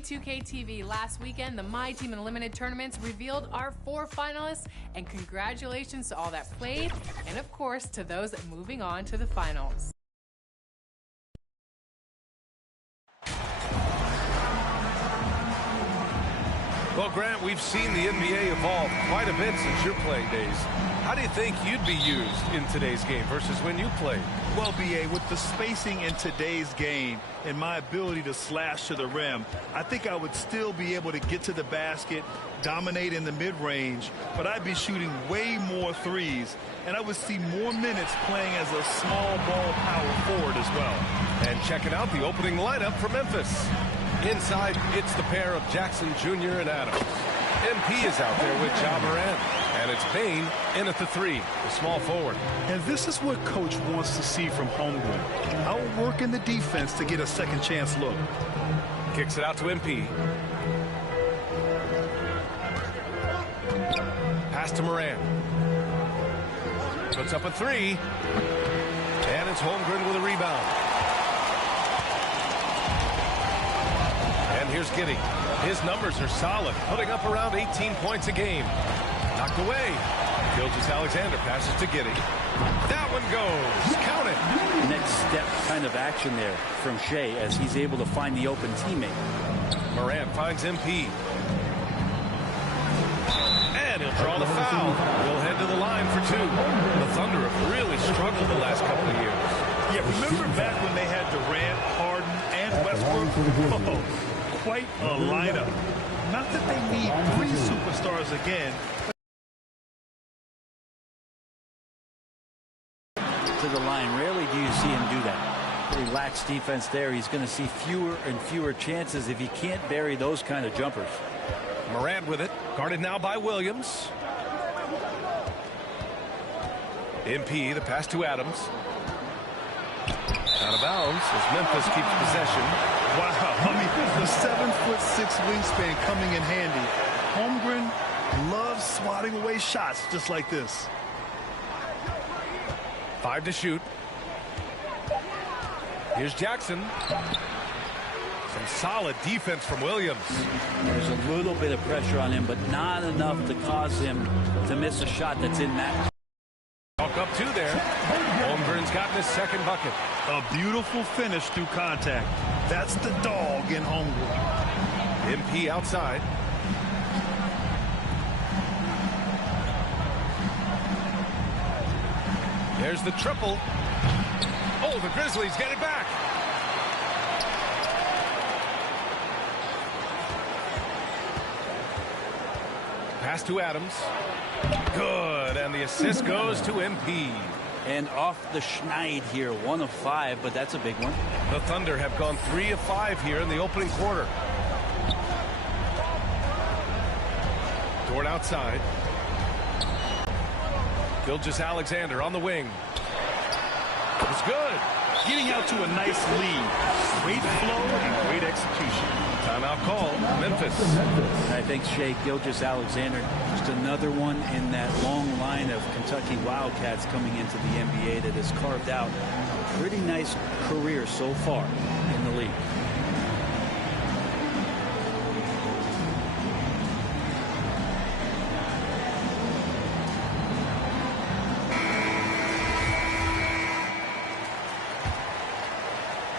NBA 2K TV. Last weekend, the My Team Unlimited tournaments revealed our 4 finalists, and congratulations to all that played, and of course to those moving on to the finals. Well, Grant, we've seen the NBA evolve quite a bit since your playing days. How do you think you'd be used in today's game versus when you played? Well, B.A., with the spacing in today's game and my ability to slash to the rim, I think I would still be able to get to the basket, dominate in the mid-range, but I'd be shooting way more threes, and I would see more minutes playing as a small ball power forward as well. And checking out the opening lineup for Memphis. Inside, it's the pair of Jackson Jr. and Adams. MP is out there with Ja Morant. And it's Payne in at the 3, the small forward. And this is what Coach wants to see from Holmgren. Outworking the defense to get a second chance look. Kicks it out to MP. Pass to Morant. Puts up a 3. And it's Holmgren with a rebound. And here's Giddey. His numbers are solid, putting up around 18 points a game. Knocked away. Gilgeous-Alexander passes to Giddey. That one goes. Count it. Next step kind of action there from Shea as he's able to find the open teammate. Morant finds MP. And he'll draw the foul. He'll head to the line for 2. The Thunder have really struggled the last couple of years. Yeah, remember back when they had Durant, Harden, and Westbrook? Oh, quite a lineup. Not that they need 3 superstars again. To the line. Rarely do you see him do that. He lacks defense there. He's going to see fewer and fewer chances if he can't bury those kind of jumpers. Morant with it. Guarded now by Williams. MP, the pass to Adams. Out of bounds as Memphis keeps possession. Wow, I mean, the 7'6" wingspan coming in handy. Holmgren loves swatting away shots just like this. 5 to shoot. Here's Jackson. Some solid defense from Williams. There's a little bit of pressure on him, but not enough to cause him to miss a shot that's in that. Walk up 2 there. Holmgren's gotten his second bucket. A beautiful finish through contact. That's the dog in Holmgren. MP outside. There's the triple. Oh, the Grizzlies get it back. Pass to Adams. Good, and the assist goes to MP. And off the schneid here, 1 of 5, but that's a big one. The Thunder have gone 3 of 5 here in the opening quarter. Dort outside. Gilgeous-Alexander on the wing. It's good. Getting out to a nice lead. Great flow and great execution. Timeout call, Memphis. I think Shea Gilgeous-Alexander, just another one in that long line of Kentucky Wildcats coming into the NBA that has carved out a pretty nice career so far in the league.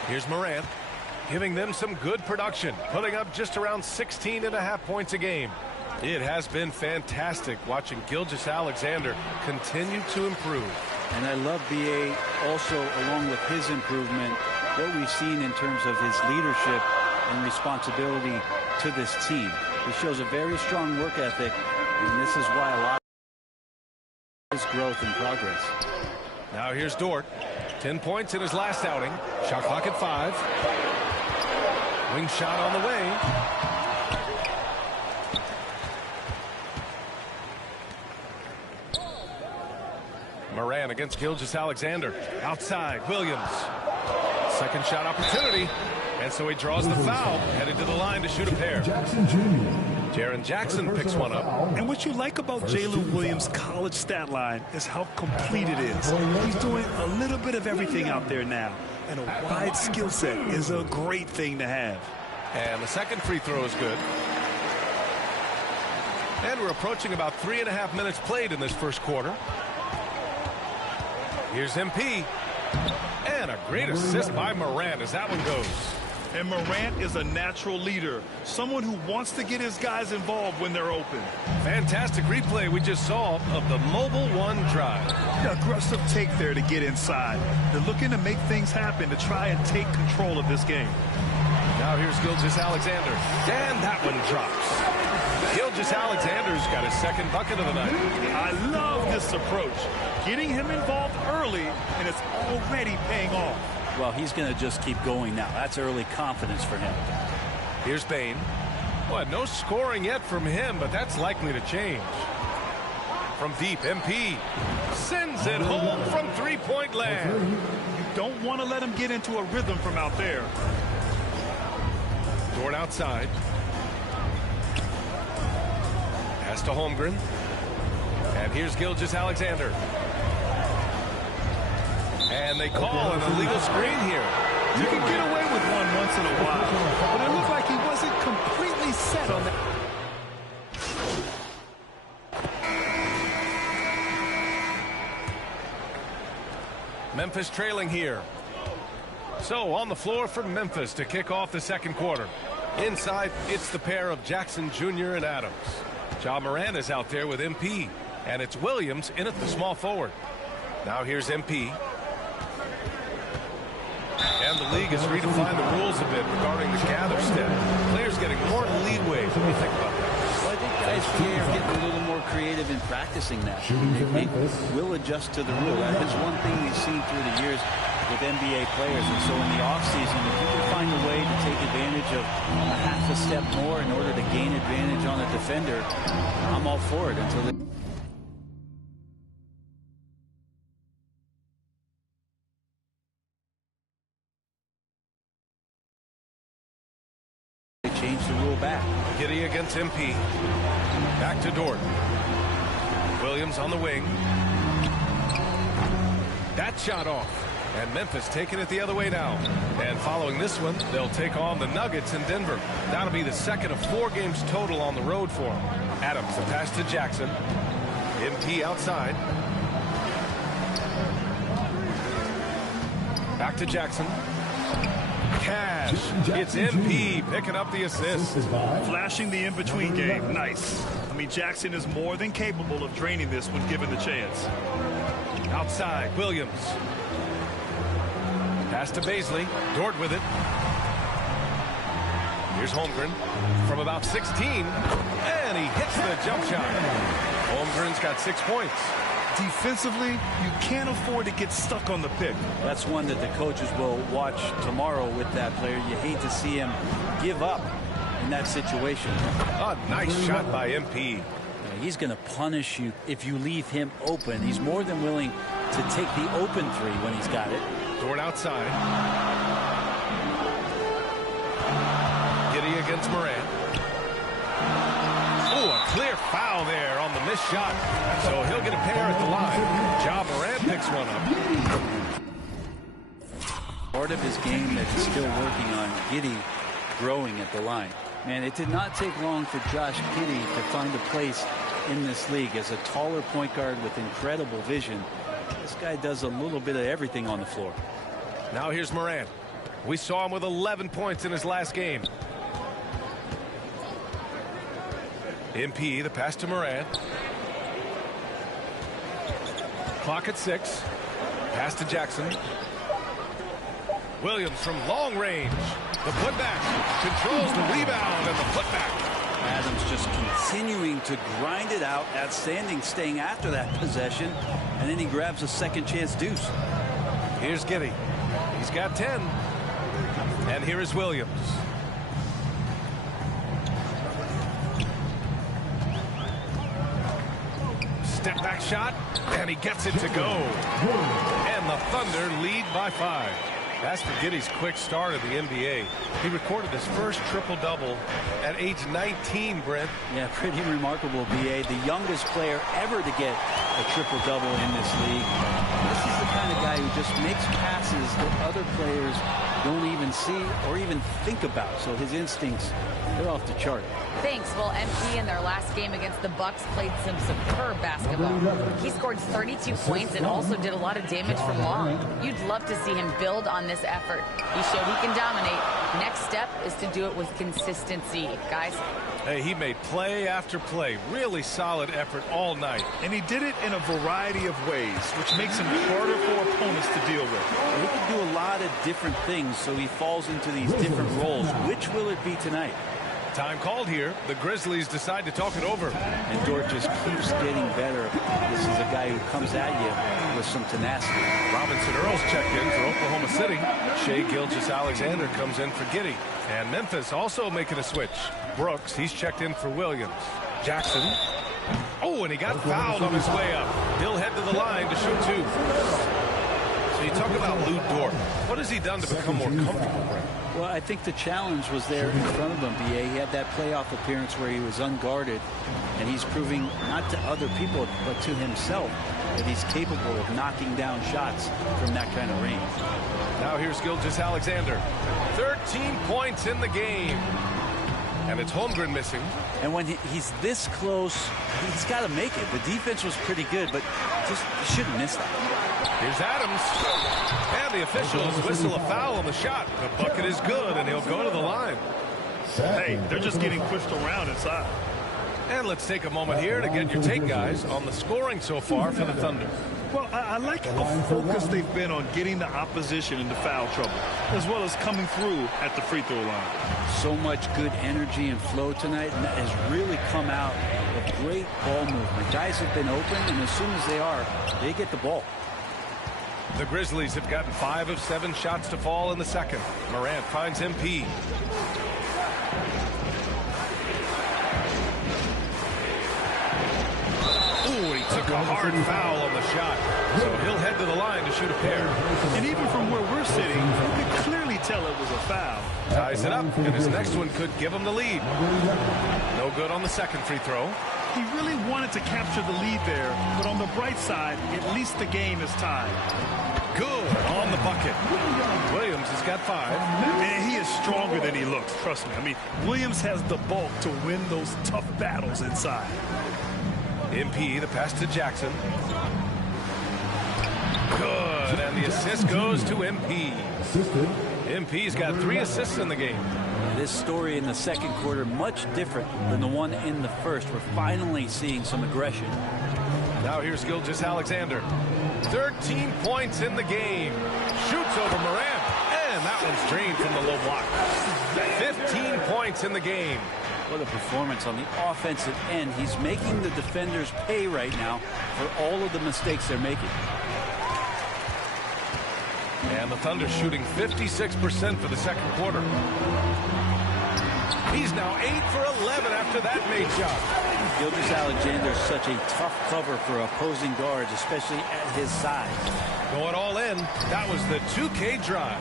Here's Morant, giving them some good production, putting up just around 16.5 points a game. It has been fantastic watching Gilgeous-Alexander continue to improve. And I love B.A. also, along with his improvement, what we've seen in terms of his leadership and responsibility to this team. He shows a very strong work ethic, and this is why a lot of his growth and progress. Now here's Dort. 10 points in his last outing. Shot clock at 5. Wing shot on the way. Morant against Gilgeous-Alexander. Outside, Williams. Second shot opportunity. And so he draws the foul. Headed to the line to shoot a pair. Jackson Jr. Jaren Jackson picks one up. And what you like about Jalen Williams' college stat line is how complete it is. He's doing a little bit of everything out there now. And a wide skill set is a great thing to have. And the second free throw is good. And we're approaching about 3.5 minutes played in this first quarter. Here's MP. And a great assist by Morant as that one goes. And Morant is a natural leader, someone who wants to get his guys involved when they're open. Fantastic replay we just saw of the Mobile One drive. Aggressive take there to get inside. They're looking to make things happen to try and take control of this game. Now here's Gilgeous-Alexander. And that one drops. Gilgeous-Alexander's got his second bucket of the night. I love this approach. Getting him involved early, and it's already paying off. Well, he's going to just keep going now. That's early confidence for him. Here's Bane. Well, no scoring yet from him, but that's likely to change. From deep, MP sends it home from three-point land. You don't want to let him get into a rhythm from out there. Dort outside. Pass to Holmgren. And here's Gilgeous-Alexander. And they call an illegal screen here. You can get away with one once in a while, but it looked like he wasn't completely set on that. Memphis trailing here. So on the floor for Memphis to kick off the second quarter. Inside, it's the pair of Jackson Jr. and Adams. Ja Morant is out there with MP. And it's Williams in at the small forward. Now here's MP. And the league has redefined the rules a bit regarding the gather step. Players getting more leeway. What do you think about that? Well, I think guys are getting a little more creative in practicing that. They will adjust to the rule. That's one thing we've seen through the years with NBA players. And so in the offseason, if you can find a way to take advantage of a half a step more in order to gain advantage on a defender, I'm all for it until they... change the rule back. Giddey against MP. Back to Dort. Williams on the wing. That shot off. And Memphis taking it the other way now. And following this one, they'll take on the Nuggets in Denver. That'll be the second of 4 games total on the road for them. Adams, the pass to Jackson. MP outside. Back to Jackson. Cash. It's MP picking up the assist. Flashing the in-between game. Nice. I mean, Jackson is more than capable of draining this when given the chance. Outside, Williams. Pass to Baisley. Dort with it. Here's Holmgren from about 16. And he hits the jump shot. Holmgren's got 6 points. Defensively, you can't afford to get stuck on the pick. That's one that the coaches will watch tomorrow with that player. You hate to see him give up in that situation. A nice shot by MP. He's going to punish you if you leave him open. He's more than willing to take the open three when he's got it. Dort outside. Giddey against Morant. Oh, a clear foul there on the missed shot. So he'll get a pair at the line. Ja Morant picks one up. Part of his game that he's still working on, Giddey growing at the line. Man, it did not take long for Josh Giddey to find a place in this league as a taller point guard with incredible vision. This guy does a little bit of everything on the floor. Now here's Morant. We saw him with 11 points in his last game. MP, the pass to Morant. Clock at 6. Pass to Jackson. Williams from long range. The putback. Controls the rebound and the putback. Adams just continuing to grind it out. Outstanding staying after that possession. And then he grabs a second chance deuce. Here's Giddey. He's got 10. And here is Williams. Step back shot, and he gets it to go. And the Thunder lead by 5. As for Giddey's quick start of the NBA, he recorded his first triple-double at age 19, Brent. Yeah, pretty remarkable, B.A. The youngest player ever to get a triple-double in this league. This is the kind of guy who just makes passes that other players don't even see or even think about. So his instincts, they're off the chart. Thanks. Well, MP in their last game against the Bucks played some superb basketball. He scored 32 points and also did a lot of damage from long. You'd love to see him build on this effort. He showed he can dominate. Next step is to do it with consistency, guys. Hey, he made play after play. Really solid effort all night. And he did it in a variety of ways, which makes him harder for opponents to deal with. He can do a lot of different things, so he falls into these different roles. Which will it be tonight? Time called here. The Grizzlies decide to talk it over. And Dort just keeps getting better. This is a guy who comes at you with some tenacity. Robinson Earls checked in for Oklahoma City. Shai Gilgeous-Alexander comes in for Giddey. And Memphis also making a switch. Brooks, he's checked in for Williams. Jackson. Oh, and he got fouled on his way up. He'll head to the line to shoot two. So you talk about Lu Dort. What has he done to become more comfortable? Well, I think the challenge was there in front of him, B.A. He had that playoff appearance where he was unguarded, and he's proving not to other people but to himself that he's capable of knocking down shots from that kind of range. Now here's Gilgeous-Alexander. 13 points in the game. And it's Holmgren missing. And when he's this close, he's got to make it. The defense was pretty good, but just shouldn't miss that. Here's Adams. And the officials whistle a foul on the shot. The bucket is good, and he'll go to the line. Hey, they're just getting pushed around inside. And let's take a moment here to get your take, guys, on the scoring so far for the Thunder. Well, I like how focused they've been on getting the opposition into foul trouble, as well as coming through at the free throw line. So much good energy and flow tonight, and that has really come out of great ball movement. Guys have been open, and as soon as they get the ball. The Grizzlies have gotten 5 of 7 shots to fall in the second. Morant finds MP. Ooh, he took a hard foul on the shot. So he'll head to the line to shoot a pair. And even from where we're sitting, you could clearly tell it was a foul. Ties it up, and his next one could give him the lead. No good on the second free throw. He really wanted to capture the lead there, but on the bright side, at least the game is tied. Good on the bucket. Williams has got 5. Man, he is stronger than he looks, trust me. I mean, Williams has the bulk to win those tough battles inside. MP, the pass to Jackson. Good, and the assist goes to MP. MP's got 3 assists in the game. This story in the second quarter much different than the one in the first. We're finally seeing some aggression. Now here's Gilgeous-Alexander. 13 points in the game. Shoots over Morant, and that one's drained from the low block. 15 points in the game. What a performance on the offensive end. He's making the defenders pay right now for all of the mistakes they're making. And the Thunder shooting 56% for the second quarter. He's now 8 for 11 after that made shot. Gilgeous-Alexander is such a tough cover for opposing guards, especially at his size. Going all in. That was the 2K drive.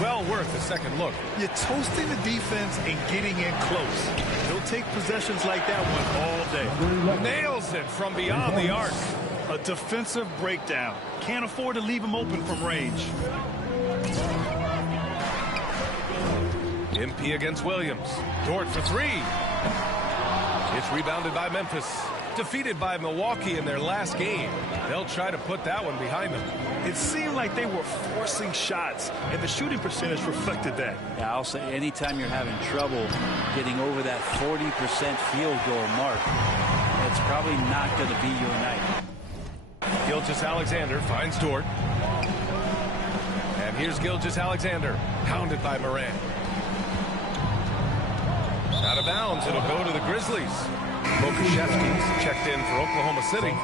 Well worth a second look. You're toasting the defense and getting in close. He'll take possessions like that one all day. Nails it from beyond the arc. A defensive breakdown. Can't afford to leave him open from range. MP against Williams. Dort for 3. It's rebounded by Memphis. Defeated by Milwaukee in their last game. They'll try to put that one behind them. It seemed like they were forcing shots, and the shooting percentage reflected that. Yeah, I'll say anytime you're having trouble getting over that 40% field goal mark, it's probably not going to be your night. Gilgeous-Alexander finds Dort. And here's Gilgeous-Alexander, hounded by Morant. Out of bounds, it'll go to the Grizzlies. Mokashevsky's checked in for Oklahoma City.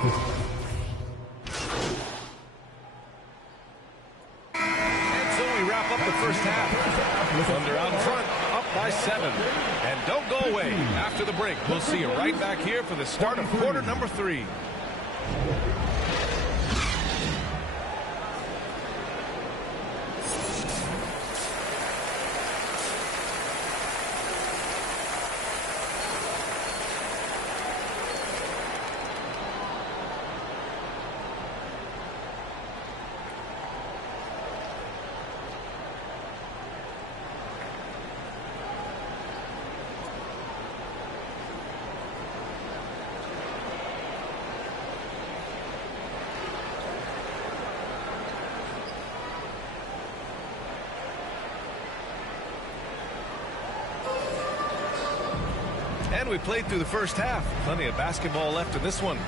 And so we wrap up the first half. Thunder out in front, up by 7. And don't go away. After the break, we'll see you right back here for the start of quarter number 3. And we played through the first half. Plenty of basketball left in this one.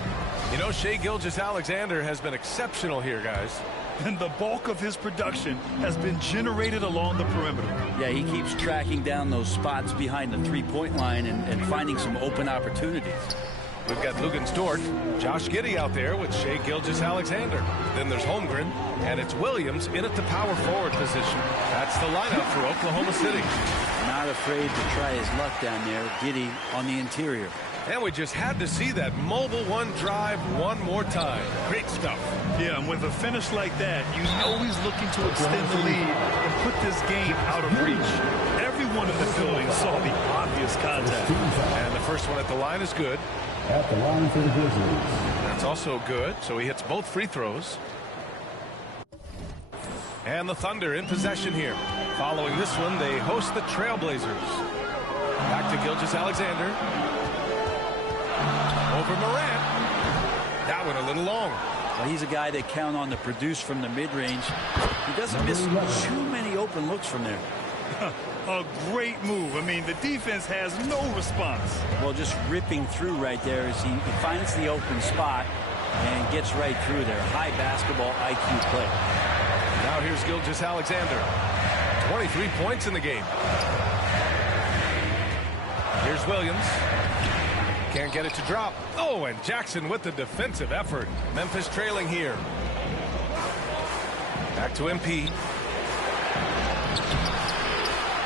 You know, Shai Gilgeous-Alexander has been exceptional here, guys. And the bulk of his production has been generated along the perimeter. Yeah, he keeps tracking down those spots behind the three-point line and finding some open opportunities. We've got Luguentz Dort, Josh Giddey out there with Shai Gilgeous-Alexander. Then there's Holmgren, and it's Williams in at the power forward position. That's the lineup for Oklahoma City. Not afraid to try his luck down there. Giddey on the interior. And we just had to see that mobile one drive one more time. Great stuff. Yeah, and with a finish like that, you know he's looking to extend the lead and put this game out of reach. Everyone in the building saw the obvious contact. And the first one at the line is good. At the line for the Grizzlies. That's also good, so he hits both free throws. And the Thunder in possession here. Following this one, they host the Trailblazers. Back to Gilgeous-Alexander. Over Morant. That one a little long. Well, he's a guy they count on to produce from the mid-range. He doesn't miss too many open looks from there. A great move. I mean, the defense has no response. Well, just ripping through right there as he finds the open spot and gets right through there. High basketball IQ play. Now here's Gilgeous-Alexander. 23 points in the game. Here's Williams. Can't get it to drop. Oh, and Jackson with the defensive effort. Memphis trailing here. Back to MP.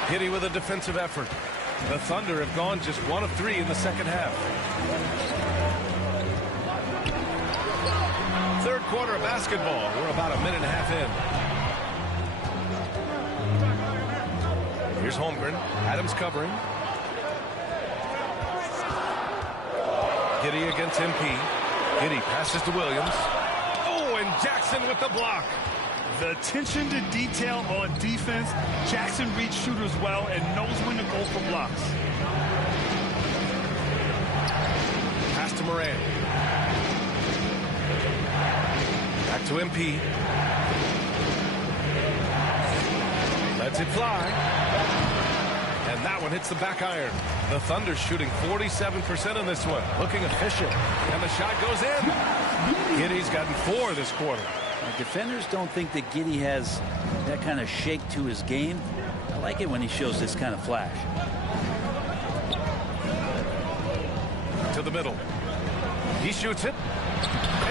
Giddey with a defensive effort. The Thunder have gone just 1 of 3 in the second half. Third quarter of basketball. We're about a minute and a half in. Here's Holmgren. Adams covering. Giddey against MP. Giddey passes to Williams. Oh, and Jackson with the block. The attention to detail on defense. Jackson reads shooters well and knows when to go for blocks. Pass to Morant. Back to MP. Lets it fly. And that one hits the back iron. The Thunder shooting 47% in this one. Looking efficient. And the shot goes in. Giddey's gotten 4 this quarter. Now, defenders don't think that Giddey has that kind of shake to his game. I like it when he shows this kind of flash. To the middle. He shoots it.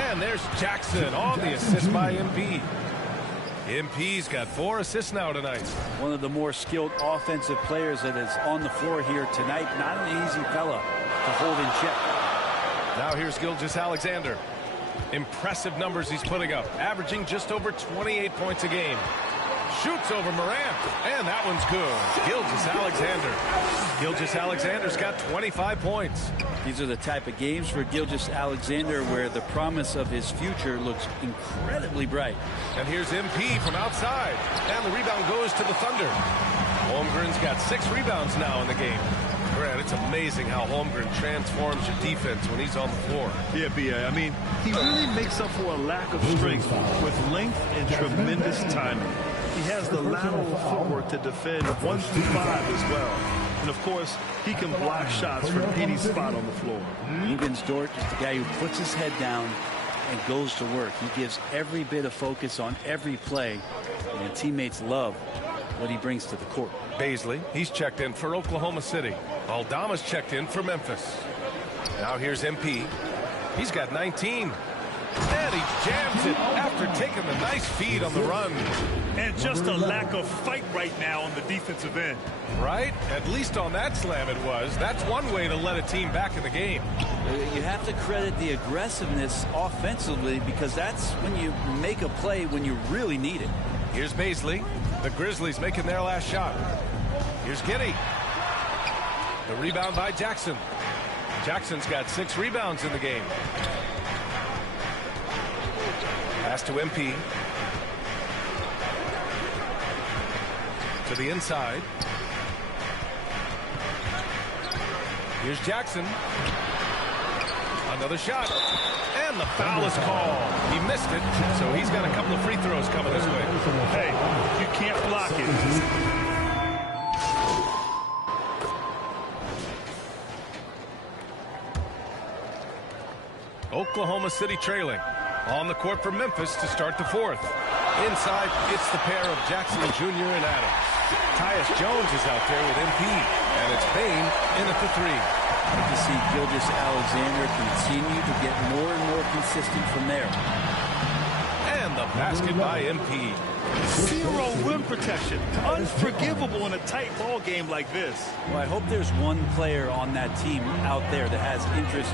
And there's Jackson on the assist by MP. MP's got 4 assists now tonight. One of the more skilled offensive players that is on the floor here tonight. Not an easy fella to hold in check. Now here's Gilgeous-Alexander. Impressive numbers he's putting up, averaging just over 28 points a game. Shoots over Morant, and that one's good. Gilgeous-Alexander. Gilgeous-Alexander's got 25 points. These are the type of games for Gilgeous-Alexander where the promise of his future looks incredibly bright. And here's MP from outside, and the rebound goes to the Thunder. Holmgren's got 6 rebounds now in the game. Grant, it's amazing how Holmgren transforms your defense when he's on the floor. Yeah, B.A. I mean, he really makes up for a lack of strength with length and tremendous timing. He has the lateral footwork to defend 1 through 5 as well. And, of course, he can block shots from any spot on the floor. Luguentz Dort is the guy who puts his head down and goes to work. He gives every bit of focus on every play, and teammates love what he brings to the court. Baisley, he's checked in for Oklahoma City. Aldama's checked in for Memphis. Now here's MP. He's got 19. And he jams it after taking the nice feed on the run. And just a lack of fight right now on the defensive end. Right? At least on that slam it was. That's one way to let a team back in the game. You have to credit the aggressiveness offensively because that's when you make a play when you really need it. Here's Baisley. The Grizzlies making their last shot. Here's Giddey. The rebound by Jackson. Jackson's got 6 rebounds in the game. Pass to MP. To the inside. Here's Jackson. Another shot. And the foul is called. He missed it, so he's got a couple of free throws coming this way. Hey, you can't block it. Oklahoma City trailing. On the court for Memphis to start the fourth. Inside, it's the pair of Jackson Jr. and Adams. Tyus Jones is out there with MP, and it's Bane in at the three. Good to see Gilgeous-Alexander continue to get more and more consistent from there. And the basket by MP. Zero rim protection. Unforgivable in a tight ball game like this. Well, I hope there's one player on that team out there that has interest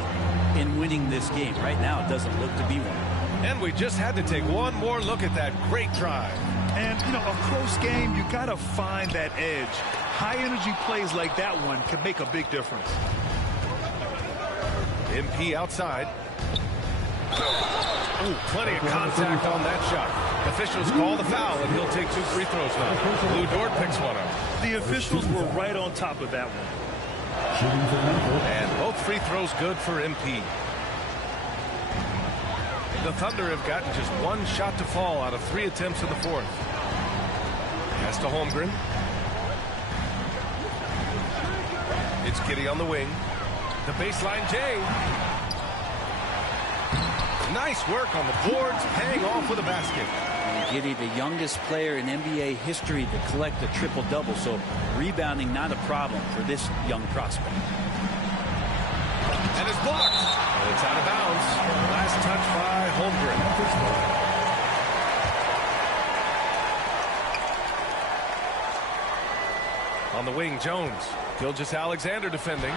in winning this game. Right now, it doesn't look to be one. And we just had to take one more look at that great drive. And, you know, a close game, you got to find that edge. High-energy plays like that one can make a big difference. MP outside. Ooh, plenty of contact on that shot. Officials call the foul, and he'll take 2 free throws now. Lou Dort picks one up. The officials were right on top of that one. And both free throws good for MP. The Thunder have gotten just 1 shot to fall out of 3 attempts in the fourth. Pass to Holmgren. It's Giddey on the wing. The baseline J. Nice work on the boards, paying off with a basket. And Giddey, the youngest player in NBA history to collect a triple-double, so rebounding not a problem for this young prospect. And it's blocked. And it's out of bounds. Last touch by Holmgren. On the wing, Jones. Gilgeous-Alexander defending.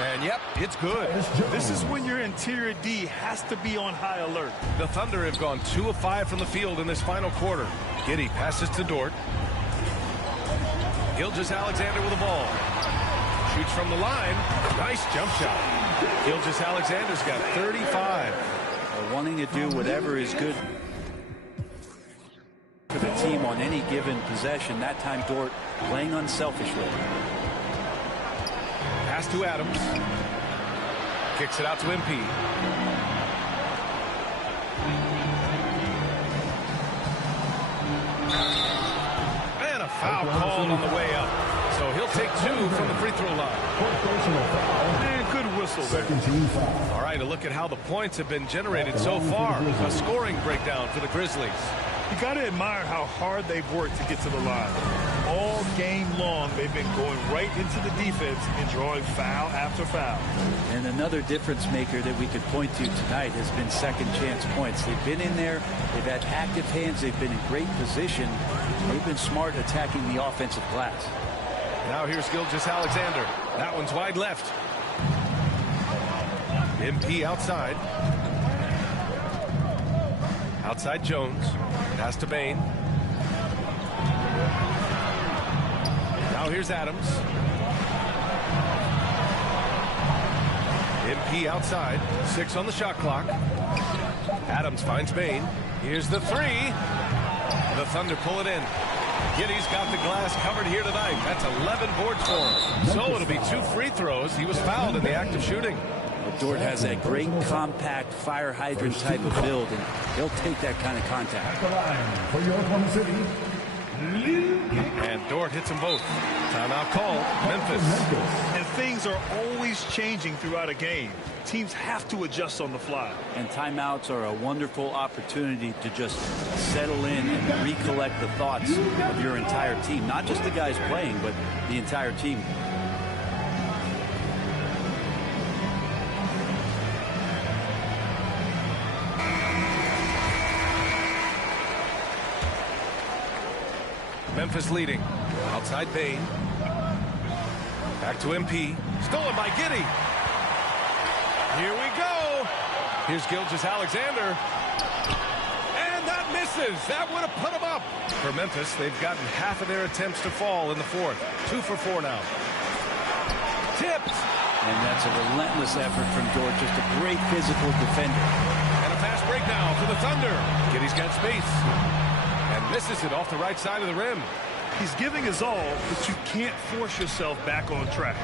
And yep, it's good. This is when your interior D has to be on high alert. The Thunder have gone 2 of 5 from the field in this final quarter. Giddey passes to Dort. Gilgeous-Alexander with the ball. Shoots from the line. Nice jump shot. Gilgeous-Alexander's got 35. Wanting to do whatever is good for the team on any given possession. That time Dort playing unselfishly. Pass to Adams. Kicks it out to MP. And a foul called on the way up. So he'll take 2 from the free throw line. And good whistle there. All right, a look at how the points have been generated so far. A scoring breakdown for the Grizzlies. You got to admire how hard they've worked to get to the line. All game long, they've been going right into the defense and drawing foul after foul. And another difference maker that we could point to tonight has been second chance points. They've been in there. They've had active hands. They've been in great position. They've been smart attacking the offensive glass. Now here's Gilgeous-Alexander. That one's wide left. MP outside. Outside Jones. Pass to Bane. Now here's Adams. MP outside. 6 on the shot clock. Adams finds Bane. Here's the 3. The Thunder pull it in. Giddey's got the glass covered here tonight. That's 11 boards for him. So it'll be 2 free throws. He was fouled in the act of shooting. Dort has that great compact fire hydrant type of build, and he'll take that kind of contact. At the line for your Oklahoma City, And Dort hits them both. Timeout call, Memphis. And things are always changing throughout a game. Teams have to adjust on the fly. And timeouts are a wonderful opportunity to just settle in and recollect the thoughts of your entire team. Not just the guys playing, but the entire team. Memphis leading. Outside Bane. Back to MP. Stolen by Giddey. Here we go. Here's Gilgeous-Alexander. And that misses. That would have put him up. For Memphis, they've gotten half of their attempts to fall in the fourth. 2 for 4 now. Tipped. And that's a relentless effort from Dort. Just a great physical defender. And a fast break now for the Thunder. Giddey's got space. And misses it off the right side of the rim. He's giving his all, but you can't force yourself back on track.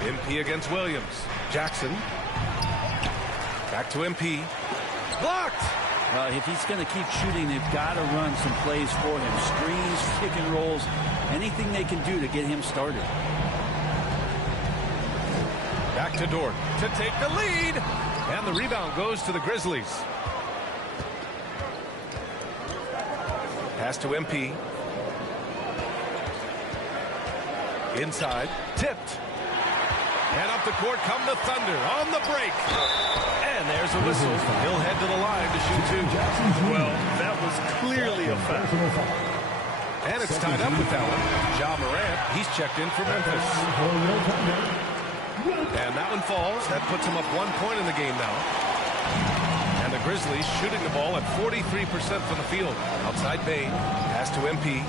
MP against Williams. Jackson. Back to MP. Blocked! If he's going to keep shooting, they've got to run some plays for him. Screens, pick and rolls, anything they can do to get him started. Back to Dort to take the lead. And the rebound goes to the Grizzlies. Pass to MP. Inside. Tipped. And up the court come the Thunder on the break. And there's a whistle. He'll head to the line to shoot two. Well, that was clearly a foul. And it's tied up with that one. Ja Morant, he's checked in for Memphis. And that one falls. That puts him up 1 point in the game now. And the Grizzlies shooting the ball at 43% from the field. Outside Bane. Pass to MP.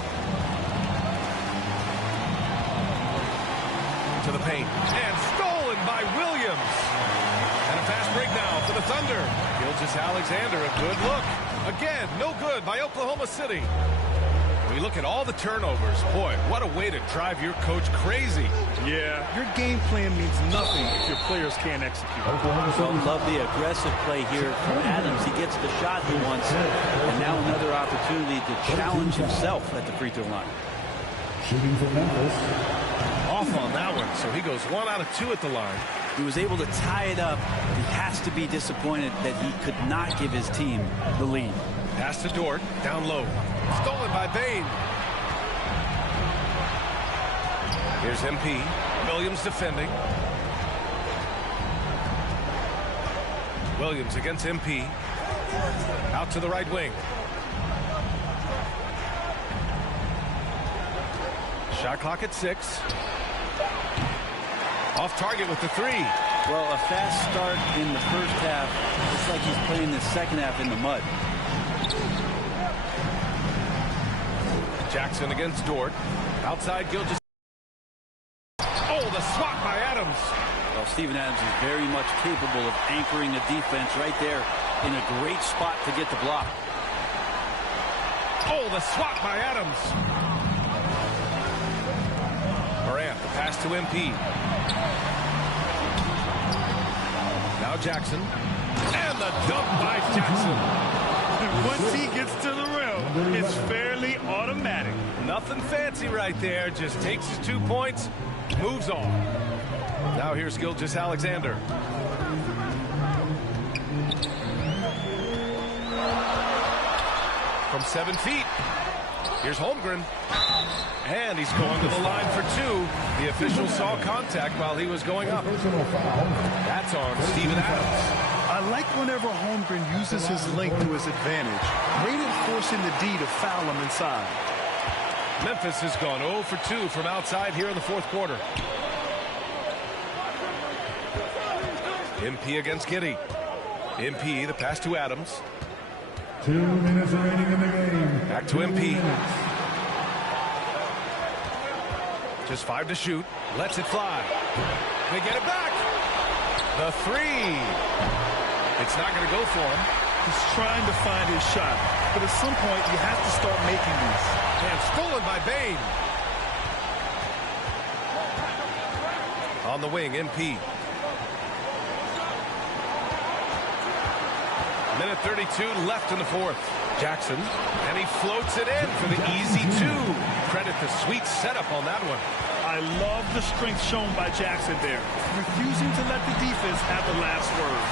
To the paint. And stolen by Williams. And a fast break now for the Thunder. Gilgeous-Alexander, a good look. Again, no good by Oklahoma City. We look at all the turnovers. Boy, what a way to drive your coach crazy. Yeah, your game plan means nothing if your players can't execute. Don't love the aggressive play here from Adams. He gets the shot he wants, and now another opportunity to challenge himself at the free throw line. Shooting for Memphis. Off on that one, so he goes 1 out of 2 at the line. He was able to tie it up. He has to be disappointed that he could not give his team the lead. Pass to Dort, down low. Stolen by Bane. Here's MP. Williams defending. Williams against MP. Out to the right wing. Shot clock at 6. Off target with the 3. Well, a fast start in the first half. Looks like he's playing the second half in the mud. Jackson against Dort. Outside Gilgeous. Oh, the swat by Adams. Well, Steven Adams is very much capable of anchoring a defense right there in a great spot to get the block. Oh, the swat by Adams. Morant, the pass to MP. Now Jackson. And the dunk by Jackson. Once he gets to the rim, it's fairly automatic. Nothing fancy right there. Just takes his 2 points, moves on. Now here's Gilgeous-Alexander. From 7 feet. Here's Holmgren. And he's going to the line for 2. The official saw contact while he was going up. That's on Steven Adams. I like whenever Holmgren uses his length to his advantage. Great at forcing the D to foul him inside. Memphis has gone 0 for 2 from outside here in the fourth quarter. MP against Giddey. MP, the pass to Adams. 2 minutes remaining in the game. Back to MP. Just 5 to shoot. Lets it fly. They get it back. The 3. It's not going to go for him. He's trying to find his shot, but at some point you have to start making these. And stolen by Bane. On the wing, MP. Minute 32 left in the fourth. Jackson, and he floats it in for the easy 2. Credit the sweet setup on that one. I love the strength shown by Jackson there, refusing to let the defense have the last word.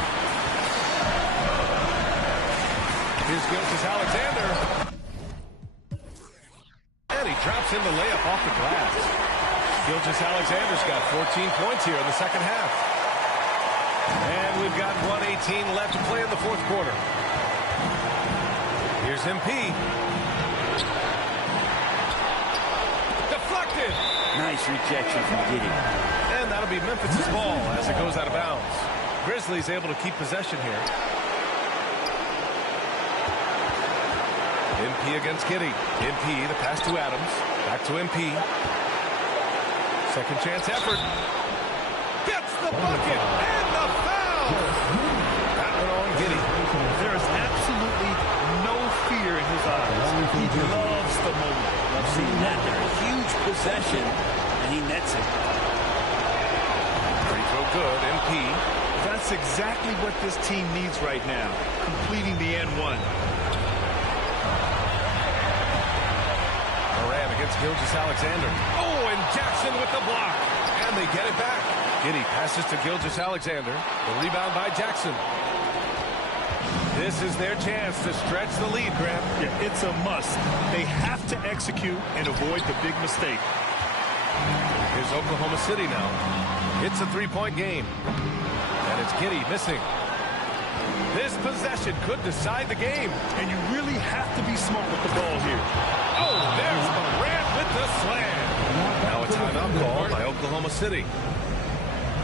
Here's Gilgeous-Alexander. And he drops in the layup off the glass. Gilgeous-Alexander's got 14 points here in the second half. And we've got 1:18 left to play in the fourth quarter. Here's MP. Deflected. Nice rejection from Giddey. And that'll be Memphis' ball as it goes out of bounds. Grizzlies able to keep possession here. MP against Giddey. MP, the pass to Adams. Back to MP. Second chance effort. Gets the bucket and the foul. That one on Giddey. There is absolutely no fear in his eyes. He loves the moment. Love seeing that. They're a huge possession, and he nets it. Free throw good. MP. That's exactly what this team needs right now, completing the N1. Morant against Gilgeous-Alexander. Oh, and Jackson with the block. And they get it back. Giddey passes to Gilgeous-Alexander. The rebound by Jackson. This is their chance to stretch the lead, Grant. Yeah, it's a must. They have to execute and avoid the big mistake. Here's Oklahoma City now. It's a three-point game. And it's Giddey missing. This possession could decide the game. And you really have to be smart with the ball here. Oh, there's Morant with the slam. Now a timeout call by Oklahoma City.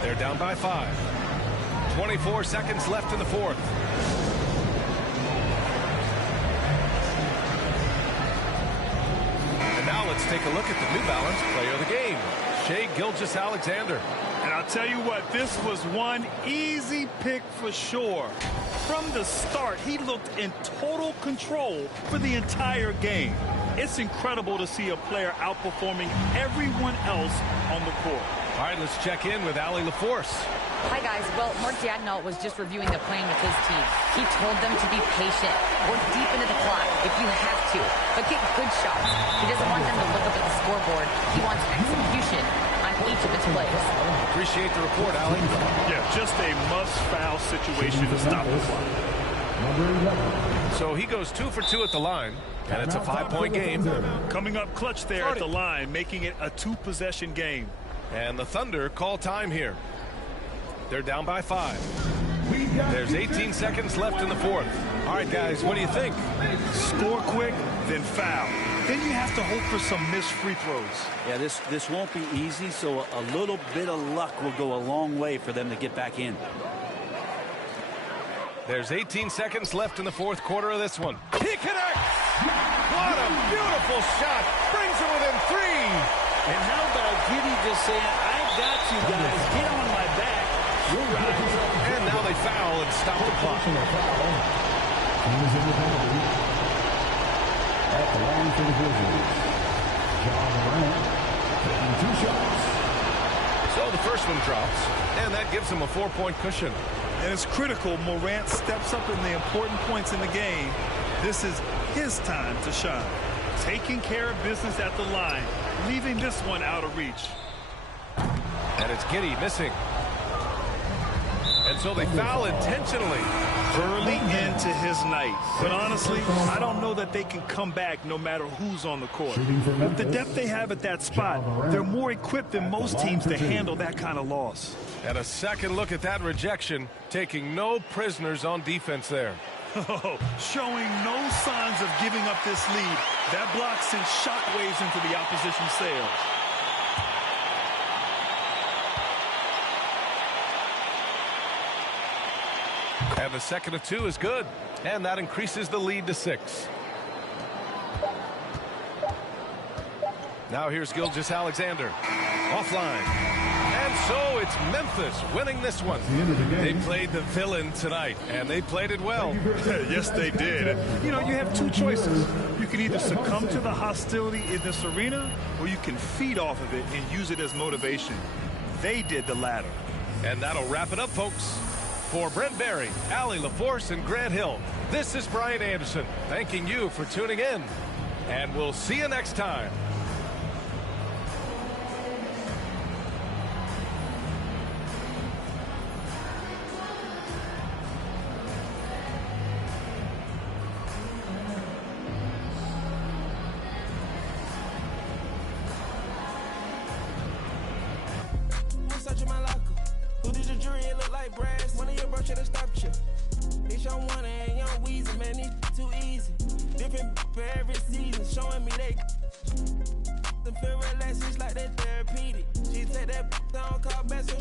They're down by 5. 24 seconds left in the fourth. And now let's take a look at the New Balance player of the game, Shai Gilgeous-Alexander. And I'll tell you what, this was one easy pick for sure. From the start, he looked in total control for the entire game. It's incredible to see a player outperforming everyone else on the court. All right, let's check in with Allie LaForce. Hi, guys. Well, Mark Daigneault was just reviewing the plan with his team. He told them to be patient, work deep into the clock if you have to, but get good shots. He doesn't want them to look up at the scoreboard. He wants execution on each of its plays. Appreciate the report, Allie. Yeah, just a must-foul situation to stop the clock. So he goes 2 for 2 at the line, and it's a 5-point game. Coming up clutch there at the line, making it a 2-possession game. And the Thunder call time here. They're down by 5. There's 18 seconds left in the fourth. All right, guys, what do you think? Score quick, then foul. Then you have to hope for some missed free throws. Yeah, this won't be easy, so a little bit of luck will go a long way for them to get back in. There's 18 seconds left in the fourth quarter of this one. He connects! What a beautiful shot! Brings it within 3! And how about Giddey just saying, I got you guys, get on my back. You're right. And now they foul and stop the clock. At the line for the Grizzlies, Ja Morant taking 2 shots. So the first one drops, and that gives him a 4-point cushion. And it's critical Morant steps up in the important points in the game. This is his time to shine. Taking care of business at the line, leaving this one out of reach. And it's Giddey missing. And so they foul intentionally. Early into his night. But honestly, I don't know that they can come back no matter who's on the court. With the depth they have at that spot, they're more equipped than most teams to handle that kind of loss. And a second look at that rejection, taking no prisoners on defense there. Showing no signs of giving up this lead. That block sent shockwaves into the opposition's sails. And the second of 2 is good. And that increases the lead to 6. Now here's Gilgeous-Alexander. Offline. And so it's Memphis winning this one. They played the villain tonight, and they played it well. Yes, they did. You know, you have 2 choices. You can either succumb to the hostility in this arena, or you can feed off of it and use it as motivation. They did the latter. And that'll wrap it up, folks. For Brent Barry, Allie LaForce, and Grant Hill, this is Brian Anderson thanking you for tuning in. And we'll see you next time. Feel relaxed, it's like that therapeutic. She take that down, call best